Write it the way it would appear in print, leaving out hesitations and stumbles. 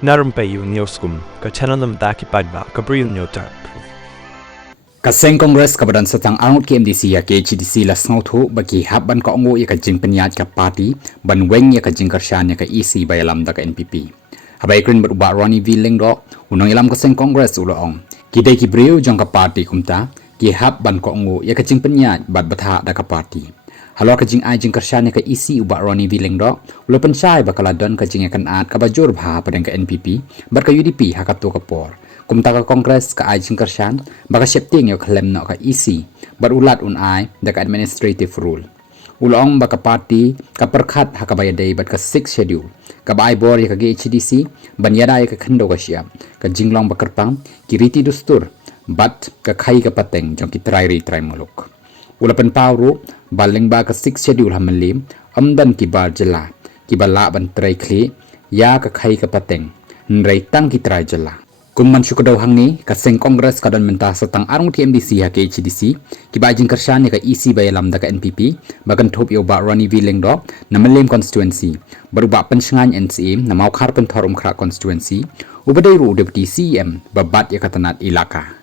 Na Rympei U ka channel nabynta paidbah Bri U Hynñiewtrep. Kaseng Kongres kabadan satang angut ke MDC ya ke HDC la snautu bagi habban ka ongo ya ka jing penyat ka parti ban weng ya ka jing Kyrshan ya ka EC bayalam da ka NPP. Habai krin ber Bah Ronnie do unang ilam kaseng Kongres uloong. Kidai ki Bri U jong ka parti kumta ki habban ka ongo ya ka jing penyat bat batha da ka parti. Halo ka jing ai jing Kyrshan ya ka EC Bah Ronnie do ulo pensai bakaladon ka jing ya kan at ka bajur bha padang ka NPP bat ka UDP hakatu ka por. Kumta ka Kongres ka ai jing Kyrshan baka septing yo klem no ka EC barulat unai da ka administrative rule ulong baka party ka perkhat ha ka bayadai bat ka 6 schedule ka bai bor ya ka HDC banyada ya ka khando ka siap ka jinglong bakarpang kiriti dustur bat ka khaii ka pateng jong ki trai muluk ulapan pawru baling ba ka 6 schedule ha Mylliem amdan ki bar jylla ki bala ban trai khlieh ya ka khaii ka pateng nrai tang ki trai jylla Kumman syukadaw hangni kaseng Kongres kadon menta satang arung TMDC ha ke HDC kiba jing Kyrshan ya ka EC bayalam da ka NPP bagan thop yo Bah Ronnie do na Mylliem constituency baruba pensengan NCM na mau khar pen thorum khra constituency ubadai ru deputy CM babat ya katanat ilaka